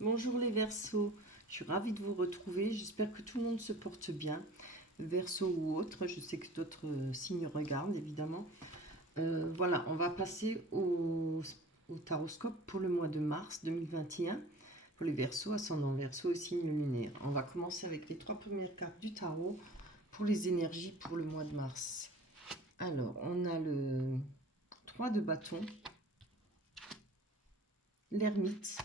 Bonjour les Verseaux, je suis ravie de vous retrouver, j'espère que tout le monde se porte bien, Verseau ou autre, je sais que d'autres signes regardent évidemment. Voilà, on va passer au taroscope pour le mois de mars 2021, pour les Verseaux, ascendant Verseau et signe lunaire. On va commencer avec les trois premières cartes du tarot pour les énergies pour le mois de mars. Alors, on a le 3 de bâton, l'ermite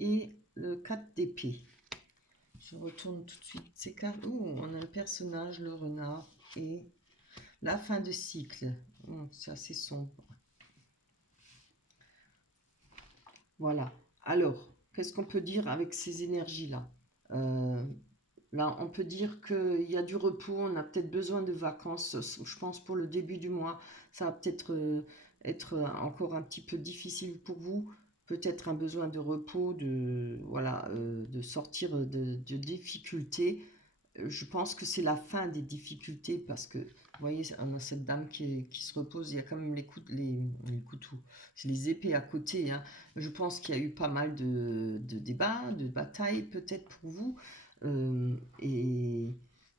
et le 4 d'épée. Je retourne tout de suite ces cartes. Oh, on a un personnage, le renard, et la fin de cycle. Oh, c'est assez sombre. Voilà. Alors, qu'est-ce qu'on peut dire avec ces énergies-là? Euh, Là, on peut dire qu'il y a du repos, on a peut-être besoin de vacances. Je pense pour le début du mois, ça va peut-être être encore un petit peu difficile pour vous. Peut-être un besoin de repos, de, voilà, de sortir de difficultés. Je pense que c'est la fin des difficultés parce que, vous voyez, on a cette dame qui se repose, il y a quand même les couteaux, c'est les épées à côté, hein. Je pense qu'il y a eu pas mal de débats, de batailles peut-être pour vous. Et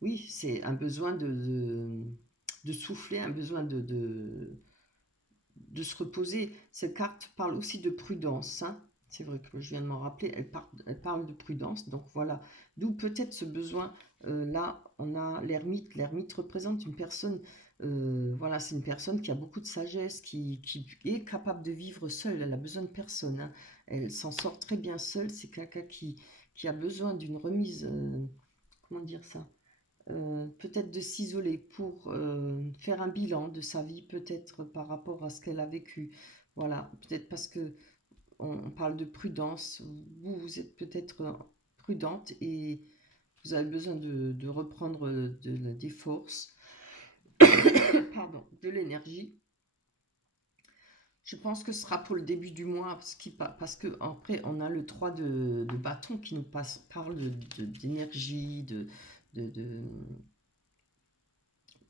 oui, c'est un besoin de souffler, un besoin de se reposer. Cette carte parle aussi de prudence, hein. C'est vrai que je viens de m'en rappeler, elle parle de prudence. Donc voilà, d'où peut-être ce besoin. Là, on a l'ermite. L'ermite représente une personne, voilà, c'est une personne qui a beaucoup de sagesse, qui est capable de vivre seule. Elle a besoin de personne, hein. Elle s'en sort très bien seule. C'est quelqu'un qui a besoin d'une remise, comment dire ça, peut-être de s'isoler pour faire un bilan de sa vie, peut-être par rapport à ce qu'elle a vécu. Voilà, peut-être parce que on parle de prudence. Vous êtes peut-être prudente et vous avez besoin de reprendre des forces, pardon, de l'énergie. Je pense que ce sera pour le début du mois, parce que après, on a le 3 de bâton qui nous parle d'énergie, de,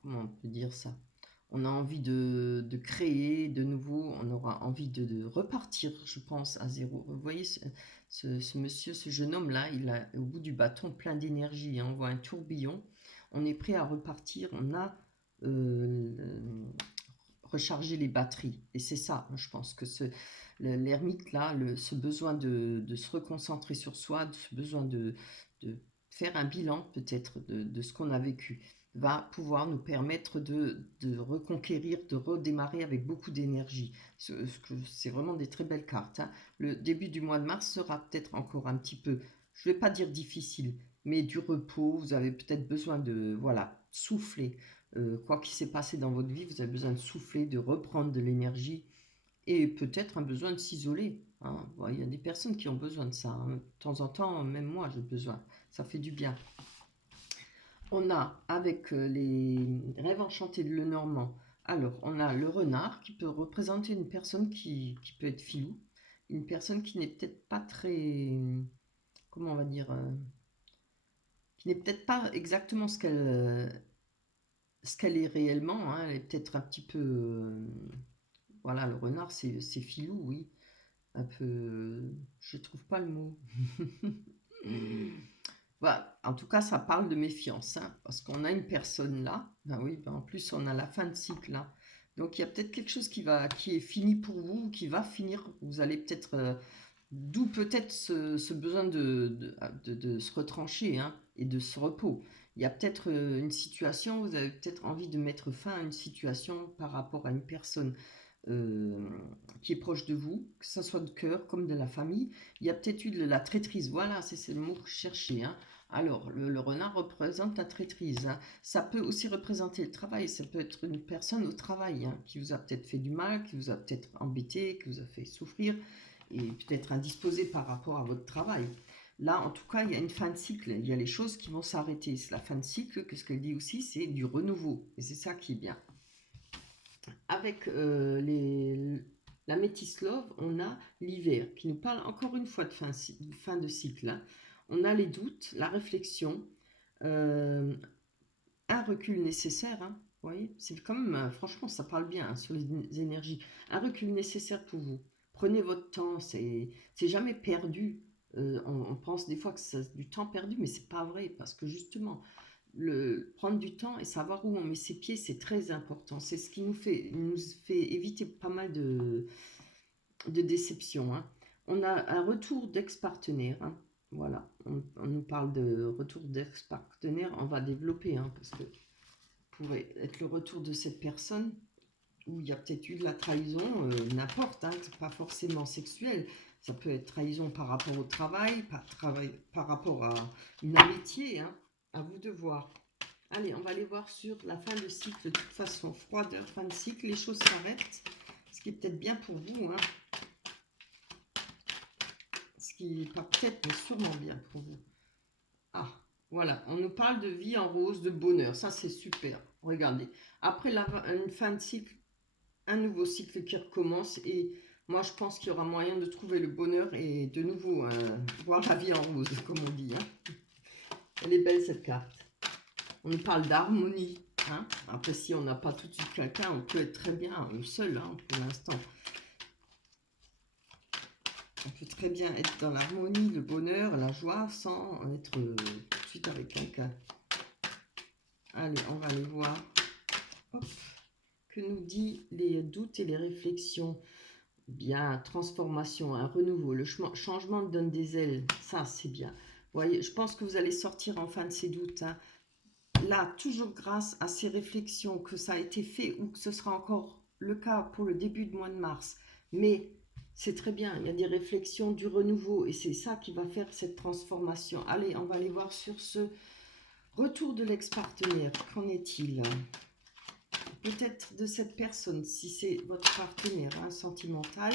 comment on peut dire ça? On a envie de créer de nouveau, on aura envie de repartir, je pense, à zéro. Vous voyez, ce monsieur, ce jeune homme-là, il a au bout du bâton plein d'énergie, hein. On voit un tourbillon, on est prêt à repartir, on a rechargé les batteries. Et c'est ça, je pense que l'ermite, là, ce besoin de se reconcentrer sur soi, ce besoin de faire un bilan peut-être de ce qu'on a vécu, va pouvoir nous permettre de reconquérir, de redémarrer avec beaucoup d'énergie. C'est vraiment des très belles cartes, hein. Le début du mois de mars sera peut-être encore un petit peu, je ne vais pas dire difficile, mais du repos. Vous avez peut-être besoin de, voilà, souffler. Quoi qu'il s'est passé dans votre vie, vous avez besoin de souffler, de reprendre de l'énergie et peut-être un besoin de s'isoler, hein. Bon, il y a des personnes qui ont besoin de ça, hein. De temps en temps, même moi, j'ai besoin. Ça fait du bien. On a avec les rêves enchantés de Lenormand, alors on a le renard qui peut représenter une personne qui peut être filou, une personne qui n'est peut-être pas très, comment on va dire, qui n'est peut-être pas exactement ce qu'elle est réellement, hein. Elle est peut-être un petit peu, voilà, le renard c'est filou, oui, un peu, je trouve pas le mot. Voilà, en tout cas, ça parle de méfiance, hein, parce qu'on a une personne là. Ben oui, ben en plus, on a la fin de cycle là. Donc, il y a peut-être quelque chose qui est fini pour vous, qui va finir. Vous allez peut-être, d'où peut-être ce besoin de se retrancher, hein, et de ce repos. Il y a peut-être une situation, vous avez peut-être envie de mettre fin à une situation par rapport à une personne euh, qui est proche de vous, que ce soit de cœur comme de la famille. Il y a peut-être eu de la traîtrise, voilà, c'est le mot que je cherchais, hein. Alors, le renard représente la traîtrise, hein. Ça peut aussi représenter le travail, ça peut être une personne au travail, hein, qui vous a peut-être fait du mal, qui vous a peut-être embêté, qui vous a fait souffrir, et peut-être indisposé par rapport à votre travail. Là, en tout cas, il y a une fin de cycle, il y a les choses qui vont s'arrêter. C'est la fin de cycle, qu'est-ce qu'elle dit aussi? C'est du renouveau, et c'est ça qui est bien. Avec la métis love, on a l'hiver qui nous parle encore une fois de fin de cycle, hein. On a les doutes, la réflexion, euh, un recul nécessaire, hein. Vous voyez, c'est quand même, franchement, ça parle bien, hein, sur les énergies. Un recul nécessaire pour vous. Prenez votre temps, c'est jamais perdu. On pense des fois que c'est du temps perdu, mais c'est pas vrai, parce que justement, prendre du temps et savoir où on met ses pieds, c'est très important. C'est ce qui nous fait éviter pas mal de déceptions, hein. On a un retour d'ex-partenaire, hein. Voilà, on nous parle de retour d'ex-partenaire, on va développer, hein, parce que pourrait être le retour de cette personne où il y a peut-être eu de la trahison, n'importe, hein, c'est pas forcément sexuel. Ça peut être trahison par rapport au travail, par rapport à une amitié, hein. À vous de voir. Allez, on va aller voir sur la fin de cycle. De toute façon, froideur, fin de cycle, les choses s'arrêtent. Ce qui est peut-être bien pour vous, hein. Ce qui n'est pas peut-être, mais sûrement bien pour vous. Ah, voilà, on nous parle de vie en rose, de bonheur. Ça, c'est super. Regardez. Après une fin de cycle, un nouveau cycle qui recommence. Et moi, je pense qu'il y aura moyen de trouver le bonheur et de nouveau voir la vie en rose, comme on dit, hein. Elle est belle, cette carte. On nous parle d'harmonie, hein. Après, si on n'a pas tout de suite quelqu'un, on peut être très bien seul, hein, pour l'instant. On peut très bien être dans l'harmonie, le bonheur, la joie, sans être tout de suite avec quelqu'un. Allez, on va aller voir. Hop. Que nous dit les doutes et les réflexions? Bien, transformation, un renouveau, le changement donne des ailes. Ça, c'est bien. Vous voyez, je pense que vous allez sortir enfin de ces doutes, hein. Là, toujours grâce à ces réflexions que ça a été fait ou que ce sera encore le cas pour le début du mois de mars. Mais c'est très bien, il y a des réflexions, du renouveau et c'est ça qui va faire cette transformation. Allez, on va aller voir sur ce retour de l'ex-partenaire. Qu'en est-il? Peut-être de cette personne, si c'est votre partenaire, hein, sentimental.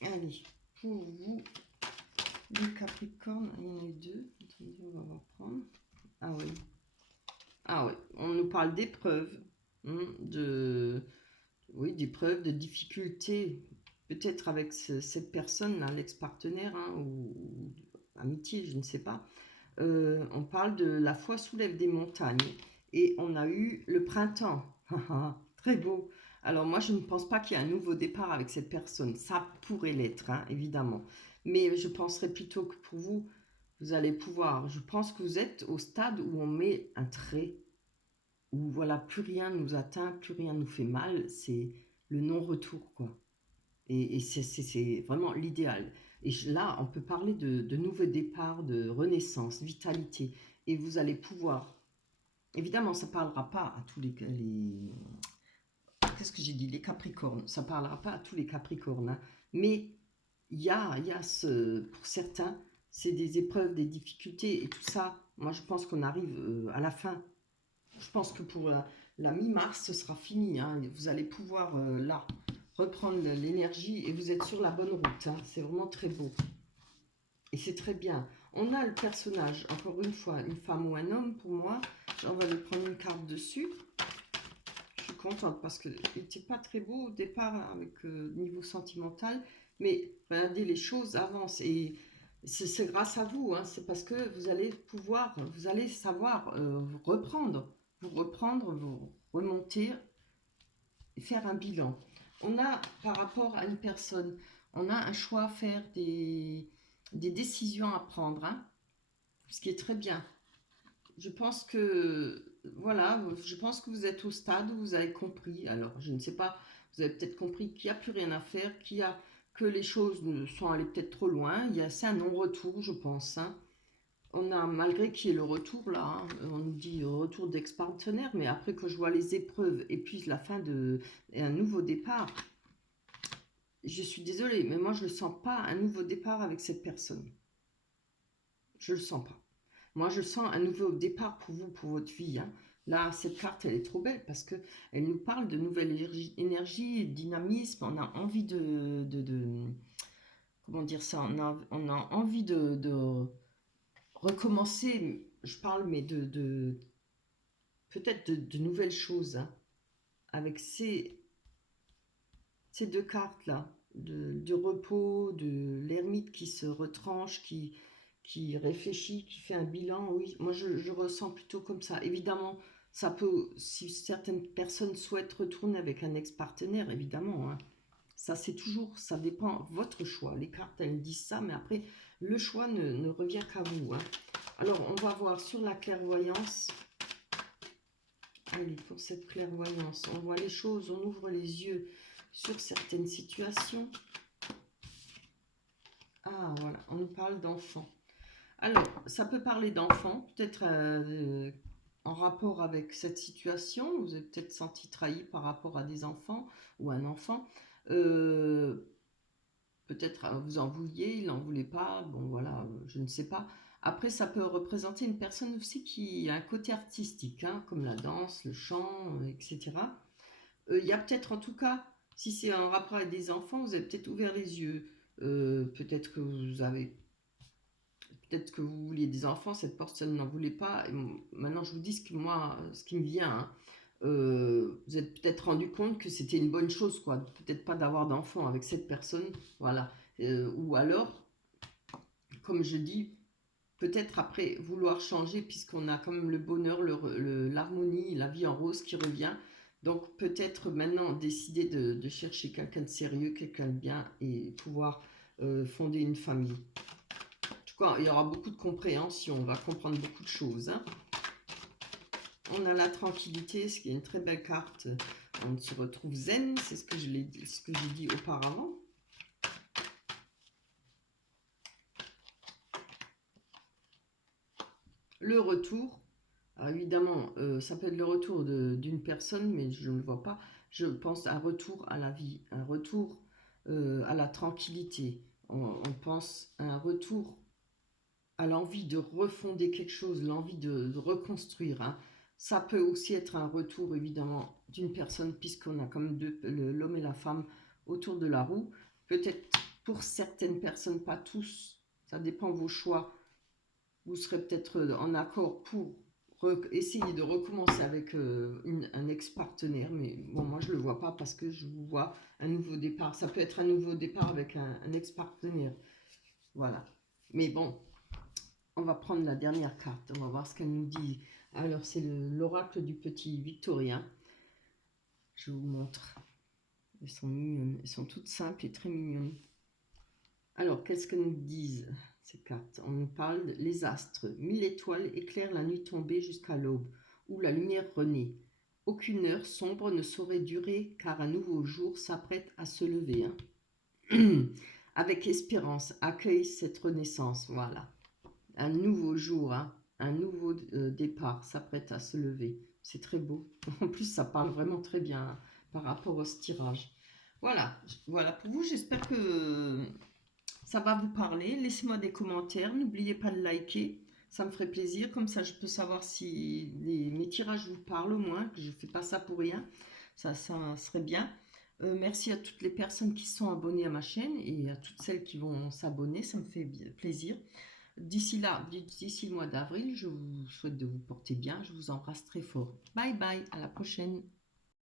Allez, pour vous, les Capricornes, il y en a eu deux. Attendez, on va reprendre. Ah oui. Ah oui, on nous parle d'épreuves, oui, d'épreuves, de difficultés, peut-être avec cette personne-là, l'ex-partenaire, hein, ou amitié, je ne sais pas. On parle de la foi soulève des montagnes et on a eu le printemps. Très beau. Alors moi, je ne pense pas qu'il y ait un nouveau départ avec cette personne. Ça pourrait l'être, hein, évidemment. Mais je penserais plutôt que pour vous, vous allez pouvoir. Je pense que vous êtes au stade où on met un trait, où voilà, plus rien nous atteint, plus rien nous fait mal. C'est le non-retour, quoi. Et c'est vraiment l'idéal. Et là, on peut parler de nouveaux départs, de renaissance, vitalité. Et vous allez pouvoir... Évidemment, ça ne parlera pas à tous qu'est-ce que j'ai dit? Les Capricornes. Ça ne parlera pas à tous les Capricornes, hein. Mais pour certains, c'est des épreuves, des difficultés et tout ça. Moi, je pense qu'on arrive à la fin. Je pense que pour la mi-mars, ce sera fini, hein. Vous allez pouvoir, là, reprendre l'énergie et vous êtes sur la bonne route, hein. C'est vraiment très beau. Et c'est très bien. On a le personnage, encore une fois, une femme ou un homme pour moi. On va lui prendre une carte dessus. Je suis contente parce qu'il n'était pas très beau au départ avec niveau sentimental. Mais regardez, les choses avancent et c'est grâce à vous, hein. C'est parce que vous allez pouvoir, vous allez savoir vous remonter et faire un bilan. On a, par rapport à une personne, on a un choix à faire, des décisions à prendre, hein, ce qui est très bien. Je pense que, voilà, je pense que vous êtes au stade où vous avez compris. Alors, je ne sais pas, vous avez peut-être compris qu'il n'y a plus rien à faire, que les choses sont allées peut-être trop loin. C'est un non-retour, je pense, hein. On a, malgré qu'il y ait le retour là, hein, on nous dit retour d'ex-partenaire, mais après que je vois les épreuves et puis la fin et un nouveau départ, je suis désolée, mais moi je ne sens pas un nouveau départ avec cette personne. Je ne le sens pas. Moi je sens un nouveau départ pour vous, pour votre vie, hein. Là, cette carte, elle est trop belle parce que elle nous parle de nouvelle énergie, dynamisme. On a envie comment dire ça, on a envie de recommencer. Je parle, mais peut-être de nouvelles choses, hein, avec ces deux cartes-là, de repos, de l'ermite qui se retranche, qui réfléchit, qui fait un bilan. Oui, moi je ressens plutôt comme ça. Évidemment, Ça peut, si certaines personnes souhaitent retourner avec un ex-partenaire, évidemment, hein. Ça, c'est toujours, ça dépend de votre choix. Les cartes, elles disent ça, mais après, le choix ne revient qu'à vous, hein. Alors, on va voir sur la clairvoyance. Allez, pour cette clairvoyance, on voit les choses, on ouvre les yeux sur certaines situations. Ah, voilà, on nous parle d'enfants. Alors, ça peut parler d'enfants, peut-être en rapport avec cette situation. Vous avez peut-être senti trahi par rapport à des enfants ou un enfant. Euh, Peut-être vous en vouliez, il n'en voulait pas. Bon, voilà, je ne sais pas. Après, ça peut représenter une personne aussi qui a un côté artistique, hein, comme la danse, le chant, etc. Il y a peut-être, en tout cas, si c'est un rapport avec des enfants, vous avez peut-être ouvert les yeux. Peut-être que vous avez peut-être que vous vouliez des enfants, cette personne n'en voulait pas. Et maintenant, je vous dis ce que moi, ce qui me vient, hein. Vous êtes peut-être rendu compte que c'était une bonne chose, quoi. Peut-être pas d'avoir d'enfants avec cette personne, voilà. Ou alors, comme je dis, peut-être après vouloir changer, puisqu'on a quand même le bonheur, l'harmonie, la vie en rose qui revient. Donc peut-être maintenant décider de chercher quelqu'un de sérieux, quelqu'un de bien et pouvoir fonder une famille. En tout cas, il y aura beaucoup de compréhension, on va comprendre beaucoup de choses, hein. On a la tranquillité, ce qui est une très belle carte. On se retrouve zen, c'est ce que j'ai dit auparavant. Le retour, alors évidemment, ça peut être le retour d'une personne, mais je ne le vois pas. Je pense à un retour à la vie, un retour à la tranquillité. On pense à un retour à l'envie de refonder quelque chose, l'envie de reconstruire, hein. Ça peut aussi être un retour, évidemment, d'une personne, puisqu'on a comme deux, l'homme et la femme autour de la roue. Peut-être pour certaines personnes, pas tous, ça dépend de vos choix. Vous serez peut-être en accord pour essayer de recommencer avec un ex-partenaire, mais bon, moi je ne le vois pas parce que je vous vois un nouveau départ. Ça peut être un nouveau départ avec un ex-partenaire. Voilà. Mais bon, on va prendre la dernière carte, on va voir ce qu'elle nous dit. Alors, c'est l'oracle du petit Victorien. Je vous montre. Elles sont mignonnes, elles sont toutes simples et très mignonnes. Alors, qu'est-ce que nous disent ces cartes? On nous parle les astres. 1000 étoiles éclairent la nuit tombée jusqu'à l'aube, où la lumière renaît. Aucune heure sombre ne saurait durer, car un nouveau jour s'apprête à se lever, hein. Avec espérance, accueille cette renaissance. Voilà. Un nouveau jour, hein, un nouveau départ s'apprête à se lever. C'est très beau. En plus, ça parle vraiment très bien, hein, par rapport au tirage. Voilà, voilà pour vous. J'espère que ça va vous parler. Laissez-moi des commentaires. N'oubliez pas de liker. Ça me ferait plaisir. Comme ça, je peux savoir si mes tirages vous parlent au moins, que je ne fais pas ça pour rien. Ça serait bien. Merci à toutes les personnes qui sont abonnées à ma chaîne et à toutes celles qui vont s'abonner. Ça me fait plaisir. D'ici là, d'ici le mois d'avril, je vous souhaite de vous porter bien. Je vous embrasse très fort. Bye bye, à la prochaine.